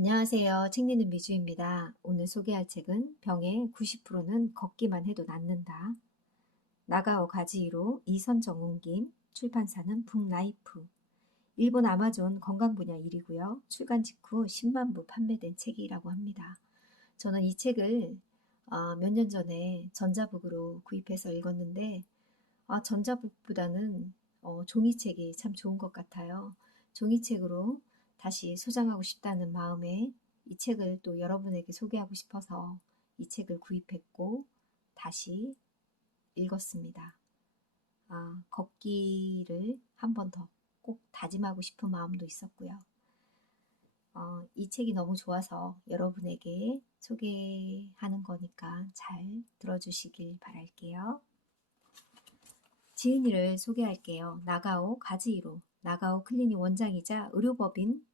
안녕하세요. 책 읽는 미주입니다. 오늘 소개할 책은 병의 90%는 걷기만 해도 낫는다. 나가오 가지히로 이선정 옮김, 출판사는 북라이프. 일본 아마존 건강 분야 1위고요. 출간 직후 10만 부 판매된 책이라고 합니다. 저는 이 책을 몇 년 전에 전자북으로 구입해서 읽었는데 전자북보다는 종이책이 참 좋은 것 같아요. 종이책으로 다시 소장하고 싶다는 마음에 이 책을 또 여러분에게 소개하고 싶어서 이 책을 구입했고 다시 읽었습니다. 걷기를 한 번 더 꼭 다짐하고 싶은 마음도 있었고요. 이 책이 너무 좋아서 여러분에게 소개하는 거니까 잘 들어주시길 바랄게요. 지은이를 소개할게요. 나가오 가즈히로. 나가오 클리닉 원장이자 의료법인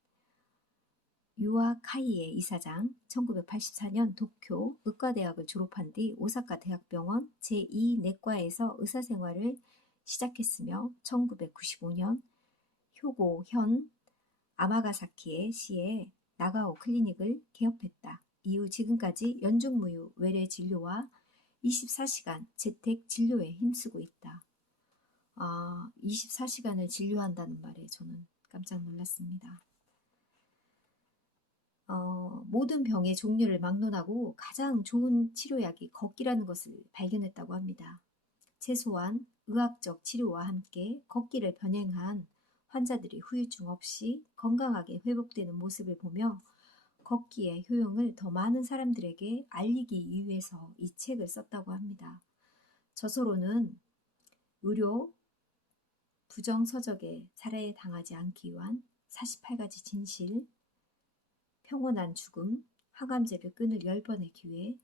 유아카이의 이사장, 1984년 도쿄 의과대학을 졸업한 뒤 오사카 대학병원 제2내과에서 의사생활을 시작했으며 1995년 효고 현 아마가사키의 시에 나가오 클리닉을 개업했다. 이후 지금까지 연중무휴 외래 진료와 24시간 재택 진료에 힘쓰고 있다. 24시간을 진료한다는 말에 저는 깜짝 놀랐습니다. 모든 병의 종류를 막론하고 가장 좋은 치료약이 걷기라는 것을 발견했다고 합니다. 최소한 의학적 치료와 함께 걷기를 병행한 환자들이 후유증 없이 건강하게 회복되는 모습을 보며 걷기의 효용을 더 많은 사람들에게 알리기 위해서 이 책을 썼다고 합니다. 저서로는 의료 부정서적에 살해당하지 않기 위한 48가지 진실, 평온한 죽음, 항암제를 끊을 10번의 기회,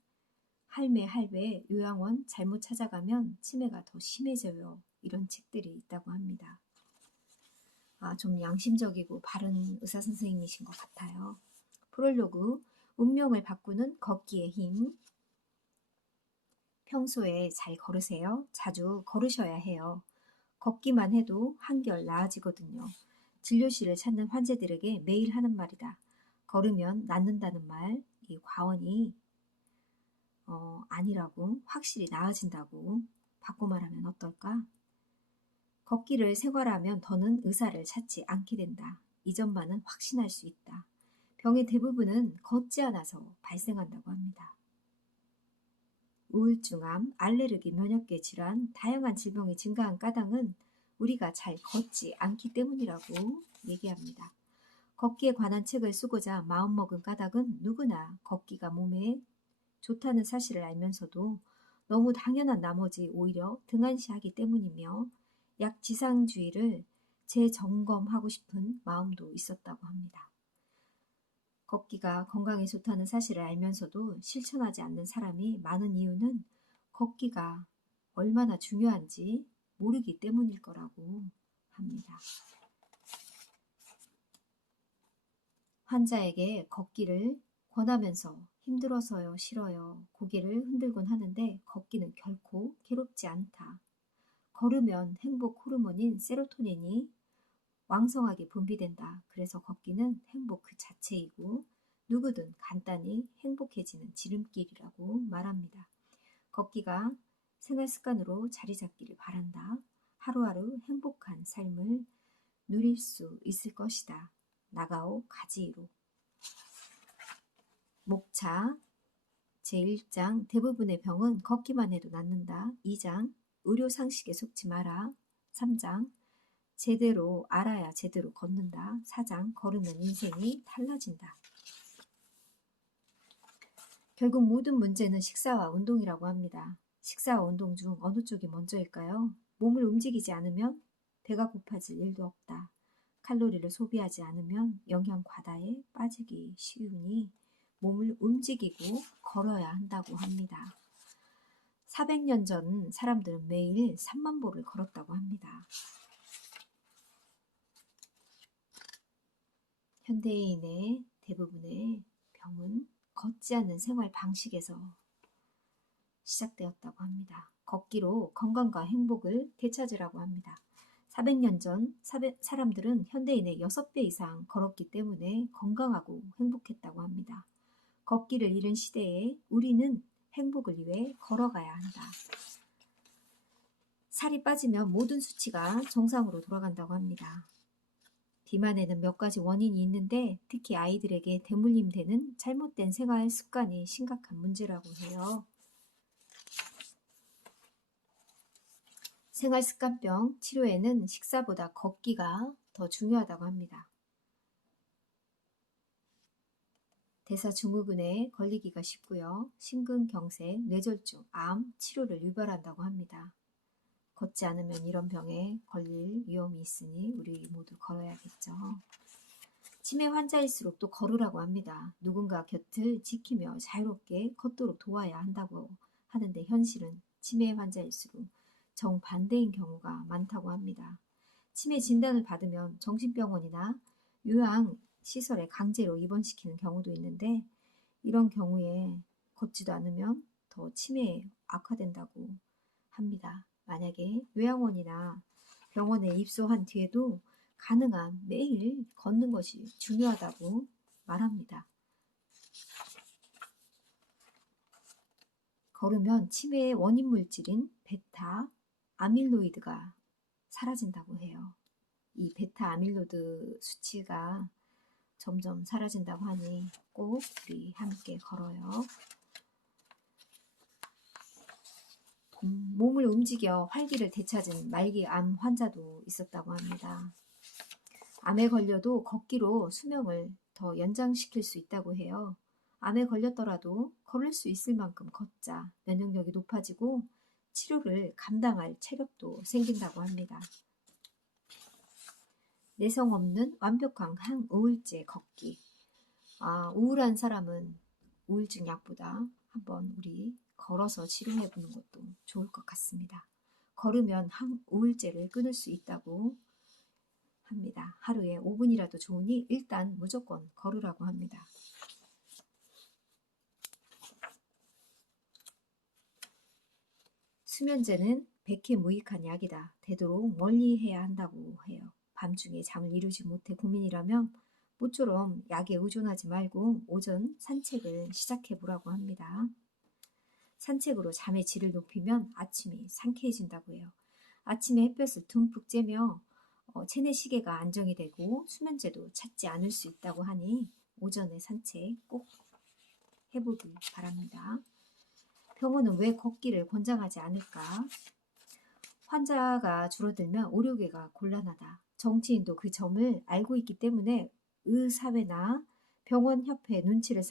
할매 요양원 잘못 찾아가면 치매가 더 심해져요. 이런 책들이 있다고 합니다. 좀 양심적이고 바른 의사선생님이신 것 같아요. 프롤로그, 운명을 바꾸는 걷기의 힘. 평소에 잘 걸으세요. 자주 걸으셔야 해요. 걷기만 해도 한결 나아지거든요. 진료실을 찾는 환자들에게 매일 하는 말이다. 걸으면 낫는다는 말, 이 과언이 아니라고, 확실히 나아진다고 바꿔 말하면 어떨까? 걷기를 생활하면 더는 의사를 찾지 않게 된다. 이전만은 확신할 수 있다. 병의 대부분은 걷지 않아서 발생한다고 합니다. 우울증암, 알레르기, 면역계 질환, 다양한 질병이 증가한 까닭은 우리가 잘 걷지 않기 때문이라고 얘기합니다. 걷기에 관한 책을 쓰고자 마음먹은 까닭은 누구나 걷기가 몸에 좋다는 사실을 알면서도 너무 당연한 나머지 오히려 등한시하기 때문이며 약지상주의를 재점검하고 싶은 마음도 있었다고 합니다. 걷기가 건강에 좋다는 사실을 알면서도 실천하지 않는 사람이 많은 이유는 걷기가 얼마나 중요한지 모르기 때문일 거라고 합니다. 환자에게 걷기를 권하면서 힘들어서요, 싫어요, 고개를 흔들곤 하는데 걷기는 결코 괴롭지 않다. 걸으면 행복 호르몬인 세로토닌이 왕성하게 분비된다. 그래서 걷기는 행복 그 자체이고 누구든 간단히 행복해지는 지름길이라고 말합니다. 걷기가 생활 습관으로 자리 잡기를 바란다. 하루하루 행복한 삶을 누릴 수 있을 것이다. 나가오 가지히로. 목차 제1장 대부분의 병은 걷기만 해도 낫는다. 2장 의료 상식에 속지 마라. 3장 제대로 알아야 제대로 걷는다. 4장 걸으면 인생이 달라진다. 결국 모든 문제는 식사와 운동이라고 합니다. 식사와 운동 중 어느 쪽이 먼저일까요? 몸을 움직이지 않으면 배가 고파질 일도 없다. 칼로리를 소비하지 않으면 영양 과다에 빠지기 쉬우니 몸을 움직이고 걸어야 한다고 합니다. 400년 전 사람들은 매일 3만 보를 걸었다고 합니다. 현대인의 대부분의 병은 걷지 않는 생활 방식에서 시작되었다고 합니다. 걷기로 건강과 행복을 되찾으라고 합니다. 400년 전 사람들은 현대인의 6배 이상 걸었기 때문에 건강하고 행복했다고 합니다. 걷기를 잃은 시대에 우리는 행복을 위해 걸어가야 한다. 살이 빠지면 모든 수치가 정상으로 돌아간다고 합니다. 비만에는 몇 가지 원인이 있는데 특히 아이들에게 대물림되는 잘못된 생활 습관이 심각한 문제라고 해요. 생활습관병 치료에는 식사보다 걷기가 더 중요하다고 합니다. 대사증후군에 걸리기가 쉽고요. 심근경색, 뇌졸중, 암 치료를 유발한다고 합니다. 걷지 않으면 이런 병에 걸릴 위험이 있으니 우리 모두 걸어야겠죠. 치매 환자일수록 또 걸으라고 합니다. 누군가 곁을 지키며 자유롭게 걷도록 도와야 한다고 하는데 현실은 치매 환자일수록 정반대인 경우가 많다고 합니다. 치매 진단을 받으면 정신병원이나 요양시설에 강제로 입원시키는 경우도 있는데 이런 경우에 걷지도 않으면 더 치매에 악화된다고 합니다. 만약에 요양원이나 병원에 입소한 뒤에도 가능한 매일 걷는 것이 중요하다고 말합니다. 걸으면 치매의 원인 물질인 베타 아밀로이드가 사라진다고 해요. 이 베타 아밀로이드 수치가 점점 사라진다고 하니 꼭 우리 함께 걸어요. 몸을 움직여 활기를 되찾은 말기 암 환자도 있었다고 합니다. 암에 걸려도 걷기로 수명을 더 연장시킬 수 있다고 해요. 암에 걸렸더라도 걸을 수 있을 만큼 걷자 면역력이 높아지고 치료를 감당할 체력도 생긴다고 합니다. 내성 없는 완벽한 항우울제 걷기. 우울한 사람은 우울증 약보다 한번 우리 걸어서 치료해보는 것도 좋을 것 같습니다. 걸으면 항우울제를 끊을 수 있다고 합니다. 하루에 5분이라도 좋으니 일단 무조건 걸으라고 합니다. 수면제는 백해무익한 약이다. 되도록 멀리 해야 한다고 해요. 밤중에 잠을 이루지 못해 고민이라면 모처럼 약에 의존하지 말고 오전 산책을 시작해보라고 합니다. 산책으로 잠의 질을 높이면 아침이 상쾌해진다고 해요. 아침에 햇볕을 듬뿍 쬐며 체내 시계가 안정이 되고 수면제도 찾지 않을 수 있다고 하니 오전에 산책 꼭 해보기 바랍니다. 병원은 왜 걷기를 권장하지 않을까? 환자가 줄어들면 의료계가 곤란하다. 정치인도 그 점을 알고 있기 때문에 의사회나 병원협회 눈치를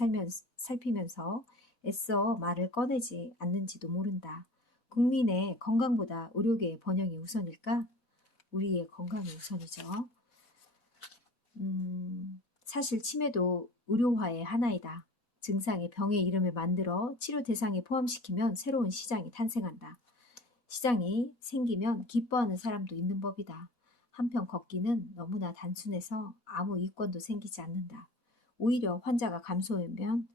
살피면서 애써 말을 꺼내지 않는지도 모른다. 국민의 건강보다 의료계의 번영이 우선일까? 우리의 건강이 우선이죠. 사실 치매도 의료화의 하나이다. 증상의 병의 이름을 만들어 치료 대상에 포함시키면 새로운 시장이 탄생한다. 시장이 생기면 기뻐하는 사람도 있는 법이다. 한편 걷기는 너무나 단순해서 아무 이권도 생기지 않는다. 오히려 환자가 감소하면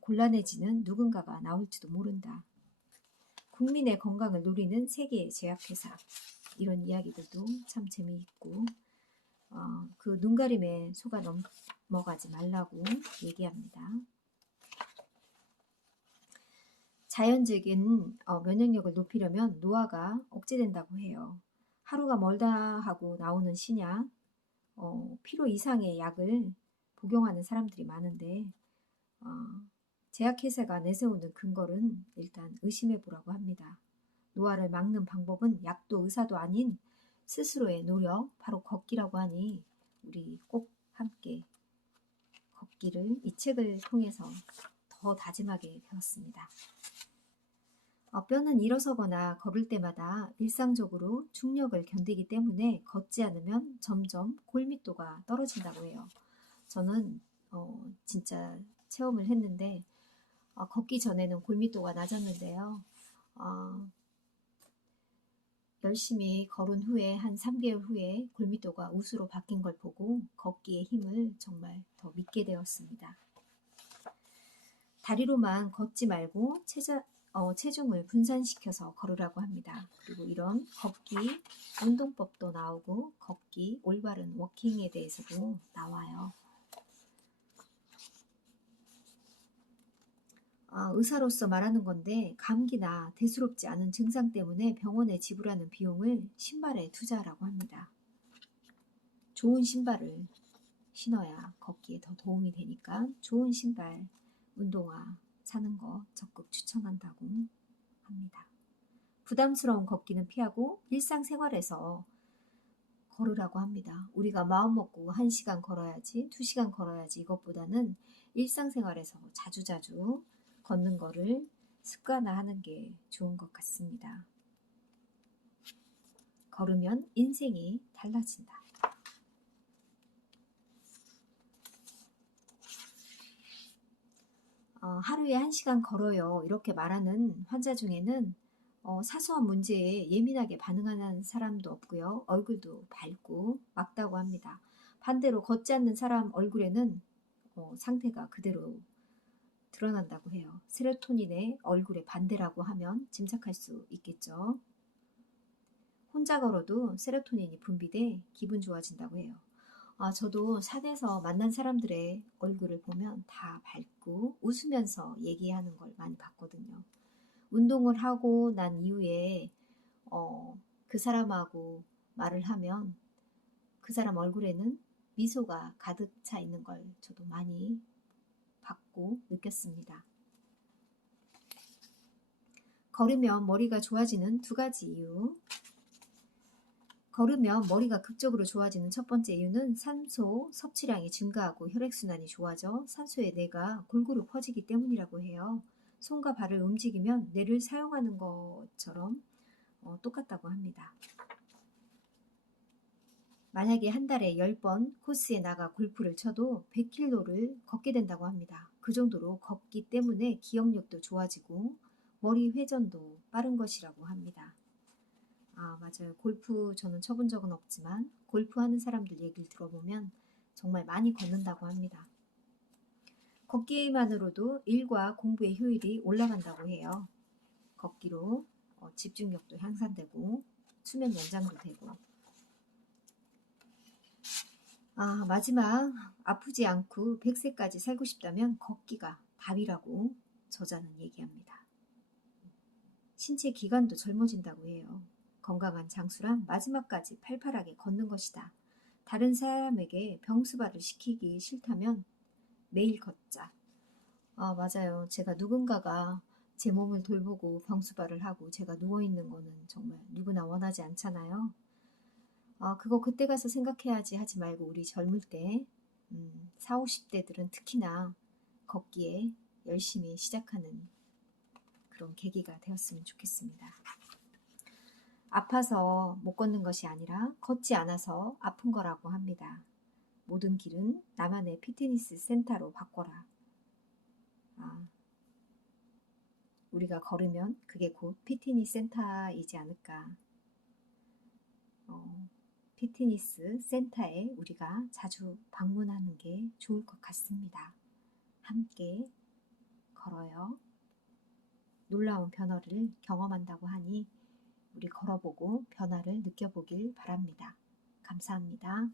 곤란해지는 누군가가 나올지도 모른다. 국민의 건강을 노리는 세계의 제약회사. 이런 이야기들도 참 재미있고 그 눈가림에 속아 넘어가지 말라고 얘기합니다. 자연적인 면역력을 높이려면 노화가 억제된다고 해요. 하루가 멀다 하고 나오는 신약, 필요 이상의 약을 복용하는 사람들이 많은데 제약회사가 내세우는 근거는 일단 의심해보라고 합니다. 노화를 막는 방법은 약도 의사도 아닌 스스로의 노력, 바로 걷기라고 하니 우리 꼭 함께 걷기를 이 책을 통해서 더 다짐하게 되었습니다. 뼈는 일어서거나 걸을 때마다 일상적으로 중력을 견디기 때문에 걷지 않으면 점점 골밀도가 떨어진다고 해요. 저는 진짜 체험을 했는데 걷기 전에는 골밀도가 낮았는데요. 열심히 걸은 후에 한 3개월 후에 골밀도가 우수로 바뀐 걸 보고 걷기의 힘을 정말 더 믿게 되었습니다. 다리로만 걷지 말고 체중을 분산시켜서 걸으라고 합니다. 그리고 이런 걷기 운동법도 나오고 걷기 올바른 워킹에 대해서도 나와요. 의사로서 말하는 건데 감기나 대수롭지 않은 증상 때문에 병원에 지불하는 비용을 신발에 투자하라고 합니다. 좋은 신발을 신어야 걷기에 더 도움이 되니까 좋은 신발, 운동화 사는 거 적극 추천한다고 합니다. 부담스러운 걷기는 피하고 일상생활에서 걸으라고 합니다. 우리가 마음먹고 1시간 걸어야지, 2시간 걸어야지 이것보다는 일상생활에서 자주자주 걷는 거를 습관화하는 게 좋은 것 같습니다. 걸으면 인생이 달라진다. 하루에 1시간 걸어요. 이렇게 말하는 환자 중에는 사소한 문제에 예민하게 반응하는 사람도 없고요. 얼굴도 밝고 맑다고 합니다. 반대로 걷지 않는 사람 얼굴에는 상태가 그대로 드러난다고 해요. 세로토닌의 얼굴의 반대라고 하면 짐작할 수 있겠죠. 혼자 걸어도 세로토닌이 분비돼 기분 좋아진다고 해요. 저도 산에서 만난 사람들의 얼굴을 보면 다 밝고 웃으면서 얘기하는 걸 많이 봤거든요. 운동을 하고 난 이후에 그 사람하고 말을 하면 그 사람 얼굴에는 미소가 가득 차 있는 걸 저도 많이 봤고 느꼈습니다. 걸으면 머리가 좋아지는 2가지 이유. 걸으면 머리가 극적으로 좋아지는 첫 번째 이유는 산소 섭취량이 증가하고 혈액순환이 좋아져 산소의 뇌가 골고루 퍼지기 때문이라고 해요. 손과 발을 움직이면 뇌를 사용하는 것처럼 똑같다고 합니다. 만약에 한 달에 10번 코스에 나가 골프를 쳐도 100km를 걷게 된다고 합니다. 그 정도로 걷기 때문에 기억력도 좋아지고 머리 회전도 빠른 것이라고 합니다. 맞아요. 골프 저는 쳐본 적은 없지만 골프하는 사람들 얘기를 들어보면 정말 많이 걷는다고 합니다. 걷기만으로도 일과 공부의 효율이 올라간다고 해요. 걷기로 집중력도 향상되고 수면 연장도 되고. 마지막 아프지 않고 100세까지 살고 싶다면 걷기가 답이라고 저자는 얘기합니다. 신체 기관도 젊어진다고 해요. 건강한 장수란 마지막까지 팔팔하게 걷는 것이다. 다른 사람에게 병수발을 시키기 싫다면 매일 걷자. 맞아요. 제가 누군가가 제 몸을 돌보고 병수발을 하고 제가 누워있는 거는 정말 누구나 원하지 않잖아요. 그거 그때 가서 생각해야지 하지 말고 우리 젊을 때 40, 50대들은 특히나 걷기에 열심히 시작하는 그런 계기가 되었으면 좋겠습니다. 아파서 못 걷는 것이 아니라 걷지 않아서 아픈 거라고 합니다. 모든 길은 나만의 피트니스 센터로 바꿔라. 우리가 걸으면 그게 곧 피트니스 센터이지 않을까. 피트니스 센터에 우리가 자주 방문하는 게 좋을 것 같습니다. 함께 걸어요. 놀라운 변화를 경험한다고 하니 우리 걸어보고 변화를 느껴보길 바랍니다. 감사합니다.